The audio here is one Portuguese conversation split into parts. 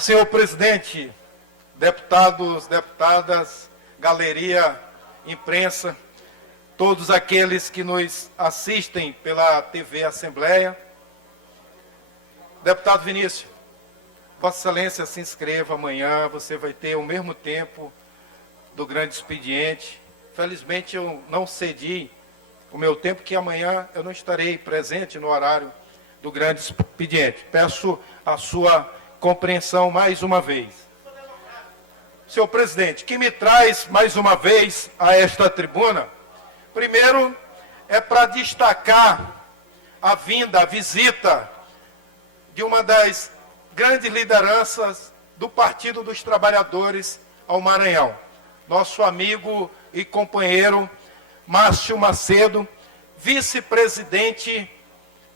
Senhor presidente, deputados, deputadas, galeria, imprensa, todos aqueles que nos assistem pela TV Assembleia. Deputado Vinícius, Vossa Excelência se inscreva amanhã, você vai ter o mesmo tempo do grande expediente. Felizmente eu não cedi o meu tempo, que amanhã eu não estarei presente no horário do grande expediente. Peço a sua compreensão mais uma vez. Senhor presidente, que me traz mais uma vez a esta tribuna, primeiro é para destacar a vinda, a visita de uma das grandes lideranças do Partido dos Trabalhadores ao Maranhão, nosso amigo e companheiro Márcio Macedo, vice-presidente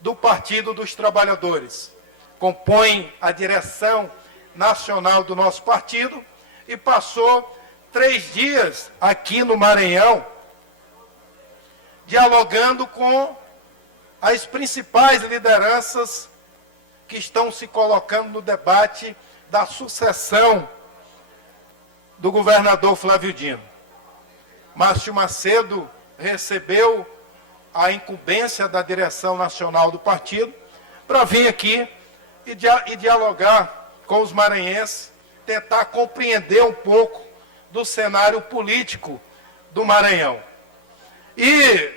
do Partido dos Trabalhadores. Compõe a direção nacional do nosso partido e passou 3 dias aqui no Maranhão, dialogando com as principais lideranças que estão se colocando no debate da sucessão do governador Flávio Dino. Márcio Macedo recebeu a incumbência da direção nacional do partido para vir aqui e dialogar com os maranhenses, tentar compreender um pouco do cenário político do Maranhão. E,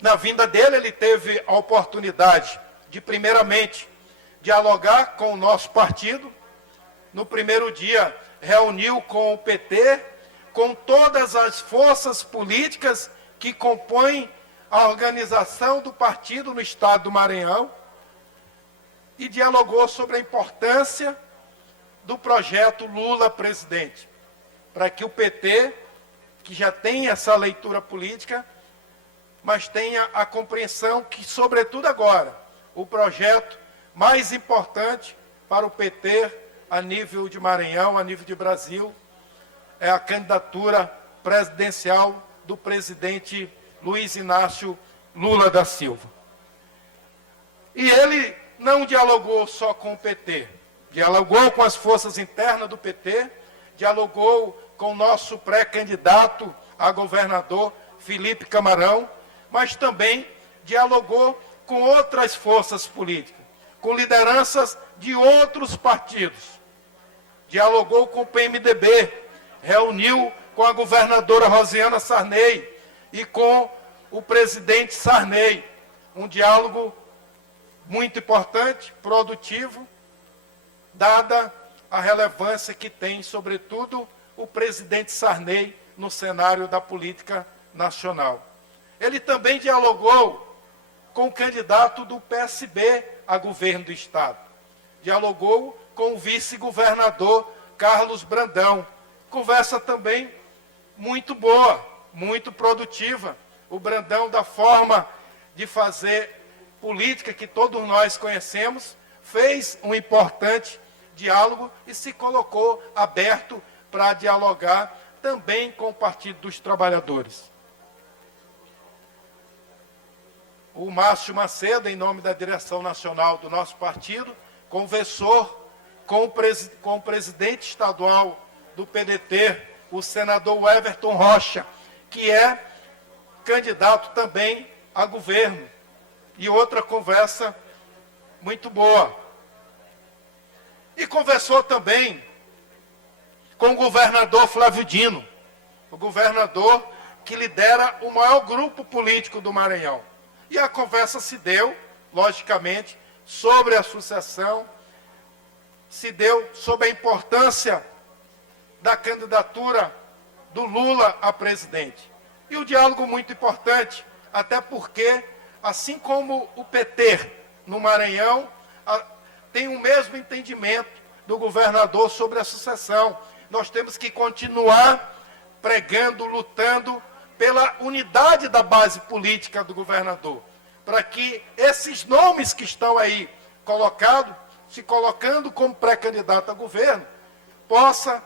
na vinda dele, ele teve a oportunidade de, primeiramente, dialogar com o nosso partido. No primeiro dia, reuniu com o PT, com todas as forças políticas que compõem a organização do partido no estado do Maranhão, e dialogou sobre a importância do projeto Lula presidente, para que o PT, que já tem essa leitura política, mas tenha a compreensão que, sobretudo agora, o projeto mais importante para o PT a nível de Maranhão, a nível de Brasil, é a candidatura presidencial do presidente Luiz Inácio Lula da Silva. E ele não dialogou só com o PT, dialogou com as forças internas do PT, dialogou com o nosso pré-candidato a governador, Felipe Camarão, mas também dialogou com outras forças políticas, com lideranças de outros partidos. Dialogou com o PMDB, reuniu com a governadora Rosiana Sarney e com o presidente Sarney. Um diálogo muito importante, produtivo, dada a relevância que tem, sobretudo, o presidente Sarney no cenário da política nacional. Ele também dialogou com o candidato do PSB a governo do Estado. Dialogou com o vice-governador Carlos Brandão. Conversa também muito boa, muito produtiva. O Brandão, da forma de fazer política que todos nós conhecemos, fez um importante diálogo e se colocou aberto para dialogar também com o Partido dos Trabalhadores. O Márcio Macedo, em nome da direção nacional do nosso partido, conversou com o presidente estadual do PDT, o senador Everton Rocha, que é candidato também a governo. E outra conversa muito boa. E conversou também com o governador Flávio Dino, o governador que lidera o maior grupo político do Maranhão. E a conversa se deu, logicamente, sobre a sucessão, se deu sobre a importância da candidatura do Lula a presidente. E o diálogo muito importante, até porque, assim como o PT no Maranhão tem o mesmo entendimento do governador sobre a sucessão, nós temos que continuar pregando, lutando pela unidade da base política do governador, para que esses nomes que estão aí colocados, se colocando como pré-candidato a governo, possa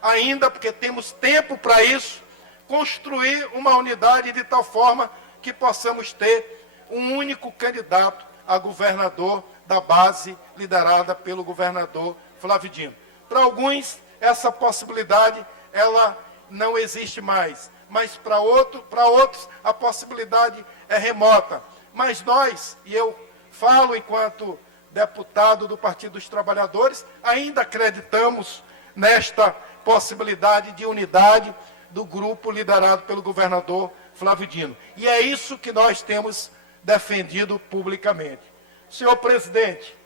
ainda, porque temos tempo para isso, construir uma unidade de tal forma que possamos ter um único candidato a governador da base liderada pelo governador Flávio Dino. Para alguns, essa possibilidade ela não existe mais, mas para outros a possibilidade é remota. Mas nós, e eu falo enquanto deputado do Partido dos Trabalhadores, ainda acreditamos nesta possibilidade de unidade do grupo liderado pelo governador Flávio Dino. E é isso que nós temos defendido publicamente. Senhor presidente,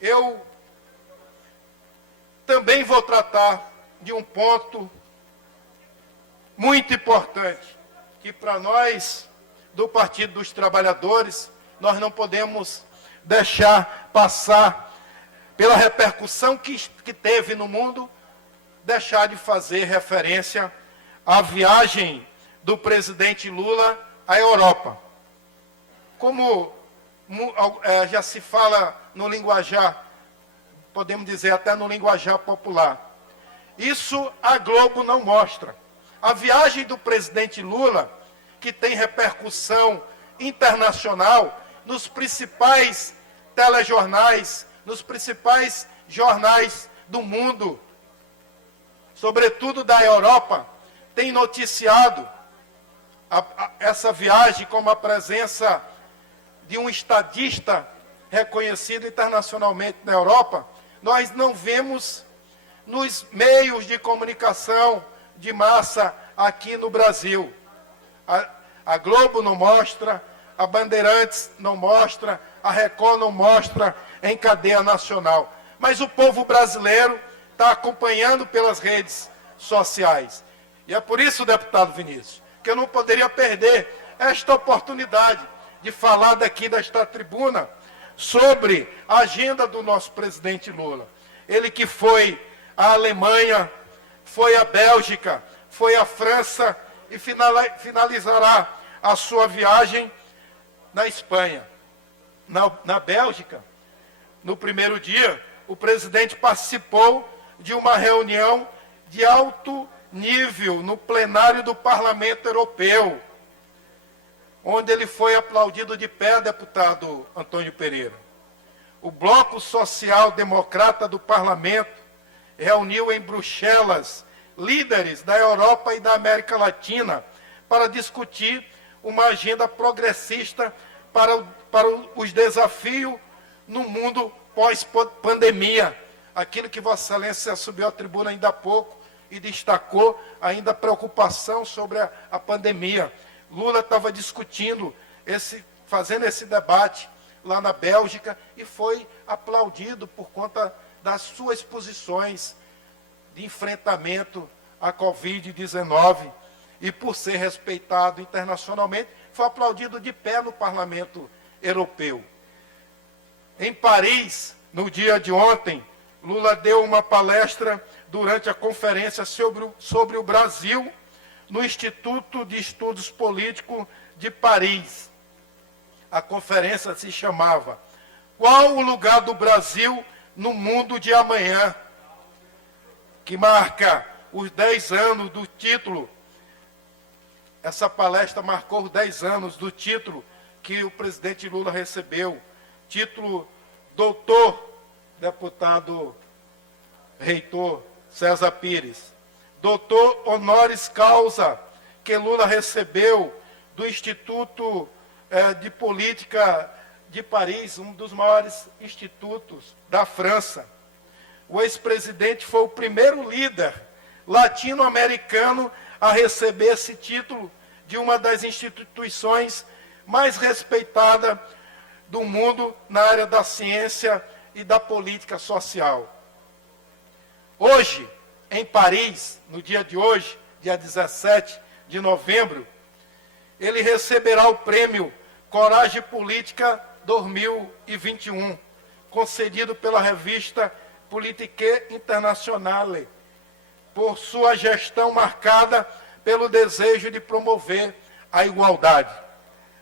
eu também vou tratar de um ponto muito importante, que para nós, do Partido dos Trabalhadores, nós não podemos deixar passar pela repercussão que teve no mundo, deixar de fazer referência à viagem do presidente Lula à Europa. Como já se fala no linguajar, podemos dizer até no linguajar popular, isso a Globo não mostra. A viagem do presidente Lula, que tem repercussão internacional nos principais telejornais, nos principais jornais do mundo, sobretudo da Europa, tem noticiado essa viagem como a presença de um estadista reconhecido internacionalmente na Europa. Nós não vemos nos meios de comunicação de massa aqui no Brasil. A Globo não mostra, a Bandeirantes não mostra, a Record não mostra em cadeia nacional. Mas o povo brasileiro está acompanhando pelas redes sociais. E é por isso, deputado Vinícius, que eu não poderia perder esta oportunidade de falar daqui desta tribuna sobre a agenda do nosso presidente Lula. Ele que foi à Alemanha, foi à Bélgica, foi à França e finalizará a sua viagem na Espanha. Na Bélgica, no primeiro dia, o presidente participou de uma reunião de alto nível no plenário do Parlamento Europeu, onde ele foi aplaudido de pé, deputado Antônio Pereira. O Bloco Social Democrata do Parlamento reuniu em Bruxelas líderes da Europa e da América Latina para discutir uma agenda progressista para os desafios no mundo pós-pandemia. Aquilo que Vossa Excelência subiu à tribuna ainda há pouco e destacou ainda a preocupação sobre a pandemia. Lula estava discutindo, fazendo esse debate lá na Bélgica e foi aplaudido por conta das suas posições de enfrentamento à Covid-19 e por ser respeitado internacionalmente, foi aplaudido de pé no Parlamento Europeu. Em Paris, no dia de ontem, Lula deu uma palestra durante a conferência sobre o Brasil no Instituto de Estudos Políticos de Paris. A conferência se chamava "Qual o lugar do Brasil no mundo de amanhã?", que marca os 10 anos do título. Essa palestra marcou os 10 anos do título que o presidente Lula recebeu, título doutor, deputado reitor César Pires, doutor honoris causa, que Lula recebeu do Instituto de Política de Paris, um dos maiores institutos da França. O ex-presidente foi o primeiro líder latino-americano a receber esse título de uma das instituições mais respeitadas do mundo na área da ciência e da política social. Hoje, em Paris, no dia de hoje, dia 17 de novembro, ele receberá o prêmio Coragem Política 2021, concedido pela revista Politique Internationale, por sua gestão marcada pelo desejo de promover a igualdade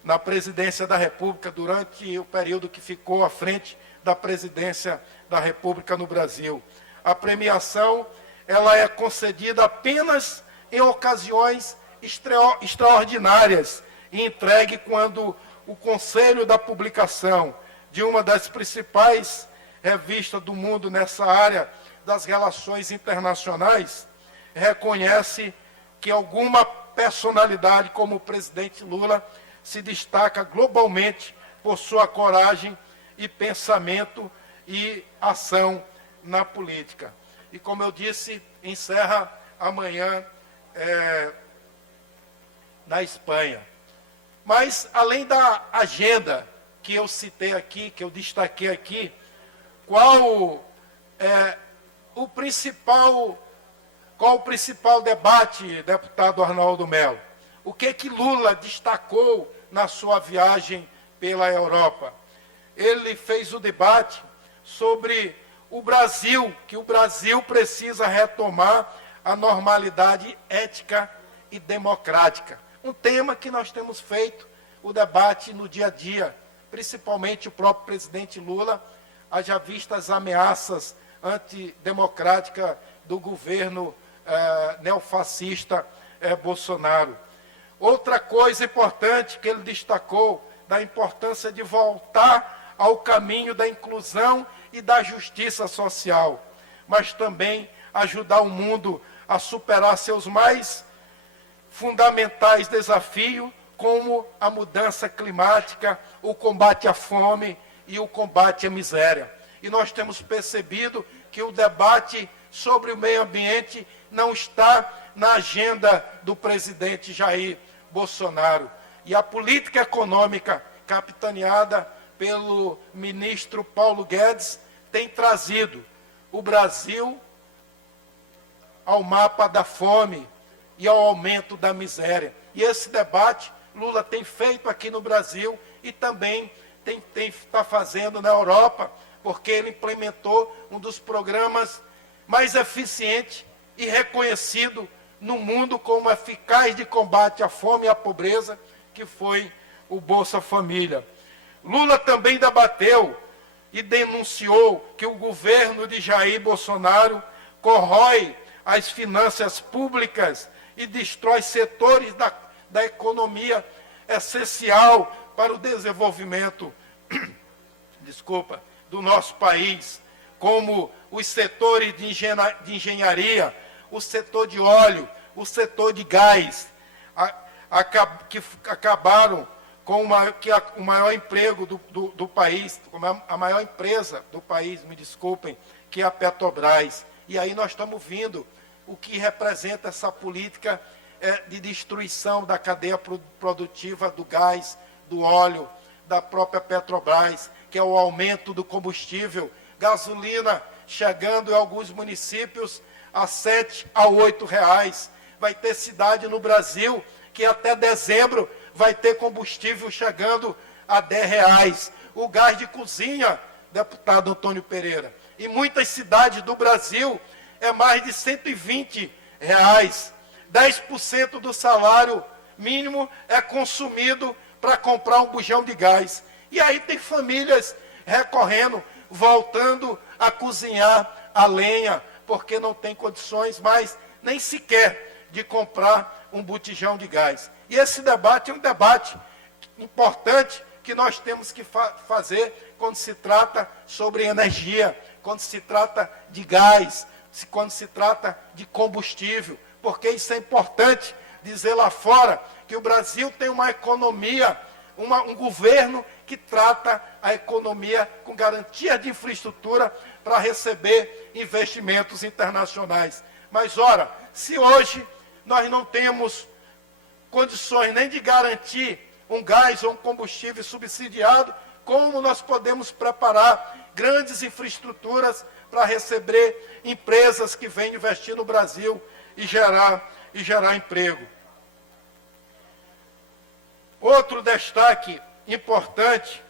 na presidência da República durante o período que ficou à frente da presidência da República no Brasil. A premiação ela é concedida apenas em ocasiões extraordinárias e entregue quando o Conselho da Publicação de uma das principais revista do mundo nessa área das relações internacionais reconhece que alguma personalidade como o presidente Lula se destaca globalmente por sua coragem e pensamento e ação na política. E como eu disse, encerra amanhã na Espanha. Mas, além da agenda que eu citei aqui, que eu destaquei aqui, qual o principal debate, deputado Arnaldo Melo? O que Lula destacou na sua viagem pela Europa? Ele fez o debate sobre o Brasil, que o Brasil precisa retomar a normalidade ética e democrática. Um tema que nós temos feito o debate no dia a dia, principalmente o próprio presidente Lula, haja vista as ameaças antidemocráticas do governo neofascista Bolsonaro. Outra coisa importante que ele destacou, da importância de voltar ao caminho da inclusão e da justiça social, mas também ajudar o mundo a superar seus mais fundamentais desafios, como a mudança climática, o combate à fome e o combate à miséria. E nós temos percebido que o debate sobre o meio ambiente não está na agenda do presidente Jair Bolsonaro. E a política econômica, capitaneada pelo ministro Paulo Guedes, tem trazido o Brasil ao mapa da fome e ao aumento da miséria. E esse debate Lula tem feito aqui no Brasil e também está fazendo na Europa, porque ele implementou um dos programas mais eficientes e reconhecido no mundo como eficaz de combate à fome e à pobreza, que foi o Bolsa Família. Lula também debateu e denunciou que o governo de Jair Bolsonaro corrói as finanças públicas e destrói setores da economia essencial para o desenvolvimento do nosso país, como os setores de engenharia, o setor de óleo, o setor de gás, que acabaram com o maior emprego do país, a maior empresa do país, me desculpem, que é a Petrobras. E aí nós estamos vendo o que representa essa política de destruição da cadeia produtiva do gás, do óleo, da própria Petrobras, que é o aumento do combustível, gasolina chegando em alguns municípios a R$ 7 a R$ 8. Vai ter cidade no Brasil que até dezembro vai ter combustível chegando a R$ 10. O gás de cozinha, deputado Antônio Pereira, em muitas cidades do Brasil é mais de R$ 120. 10% do salário mínimo é consumido para comprar um bujão de gás. E aí tem famílias recorrendo, voltando a cozinhar a lenha, porque não tem condições mais nem sequer de comprar um botijão de gás. E esse debate é um debate importante que nós temos que fazer quando se trata sobre energia, quando se trata de gás, quando se trata de combustível, porque isso é importante dizer lá fora que o Brasil tem uma economia, um governo que trata a economia com garantia de infraestrutura para receber investimentos internacionais. Mas, ora, se hoje nós não temos condições nem de garantir um gás ou um combustível subsidiado, como nós podemos preparar grandes infraestruturas para receber empresas que vêm investir no Brasil e gerar emprego? Outro destaque importante,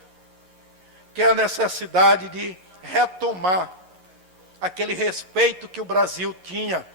que é a necessidade de retomar aquele respeito que o Brasil tinha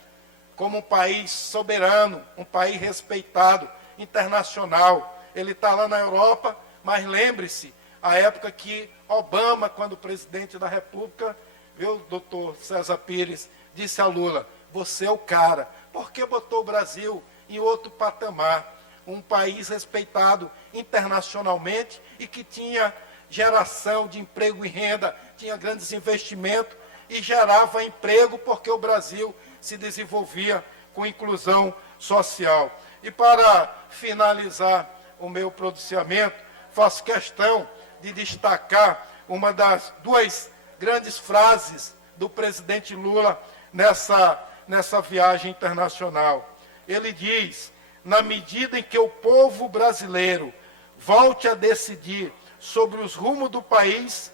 como um país soberano, um país respeitado, internacional. Ele está lá na Europa, mas lembre-se, a época que Obama, quando presidente da República, viu, doutor César Pires, disse a Lula, você é o cara, porque botou o Brasil em outro patamar, um país respeitado internacionalmente e que tinha geração de emprego e renda, tinha grandes investimentos e gerava emprego porque o Brasil se desenvolvia com inclusão social. E para finalizar o meu pronunciamento, faço questão de destacar uma das duas grandes frases do presidente Lula nessa viagem internacional. Ele diz: na medida em que o povo brasileiro volte a decidir sobre os rumos do país,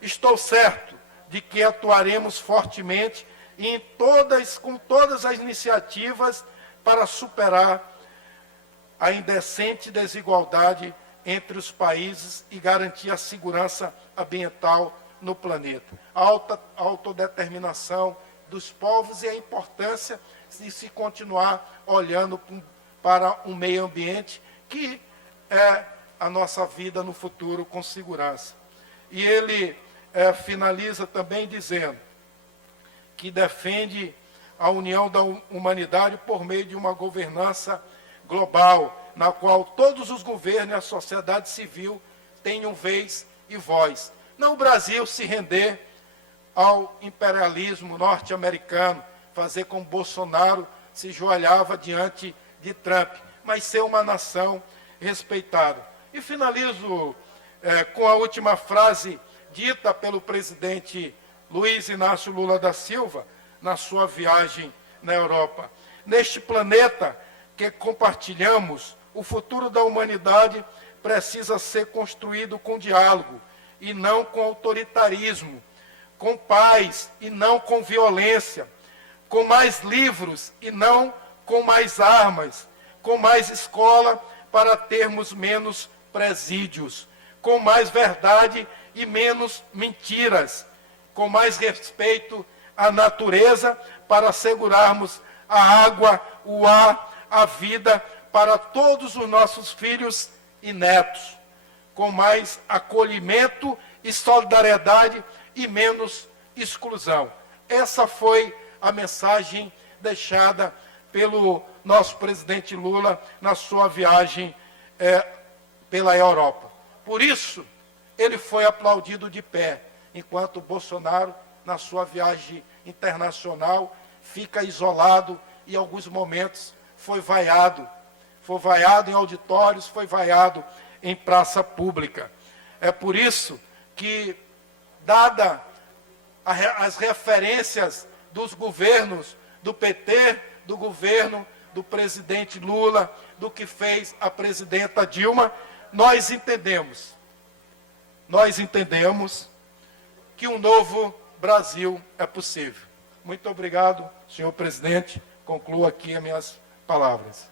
estou certo de que atuaremos fortemente e com todas as iniciativas para superar a indecente desigualdade entre os países e garantir a segurança ambiental no planeta. A autodeterminação dos povos e a importância de se continuar olhando para um meio ambiente que é a nossa vida no futuro com segurança. E ele finaliza também dizendo que defende a união da humanidade por meio de uma governança global, na qual todos os governos e a sociedade civil tenham vez e voz. Não o Brasil se render ao imperialismo norte-americano, fazer como Bolsonaro se joelhava diante de Trump, mas ser uma nação respeitada. E finalizo com a última frase dita pelo presidente Luiz Inácio Lula da Silva na sua viagem na Europa. Neste planeta que compartilhamos, o futuro da humanidade precisa ser construído com diálogo e não com autoritarismo, com paz e não com violência, com mais livros e não com mais armas, com mais escola para termos menos presídios, com mais verdade e menos mentiras, com mais respeito à natureza para assegurarmos a água, o ar, a vida para todos os nossos filhos e netos, com mais acolhimento e solidariedade e menos exclusão. Essa foi a mensagem deixada pelo nosso presidente Lula na sua viagem pela Europa. Por isso, ele foi aplaudido de pé, enquanto Bolsonaro, na sua viagem internacional, fica isolado e, em alguns momentos, foi vaiado em auditórios, foi vaiado em praça pública. É por isso que, dada as referências dos governos do PT, do governo do presidente Lula, do que fez a presidenta Dilma, nós entendemos que um novo Brasil é possível. Muito obrigado, senhor presidente. Concluo aqui as minhas palavras.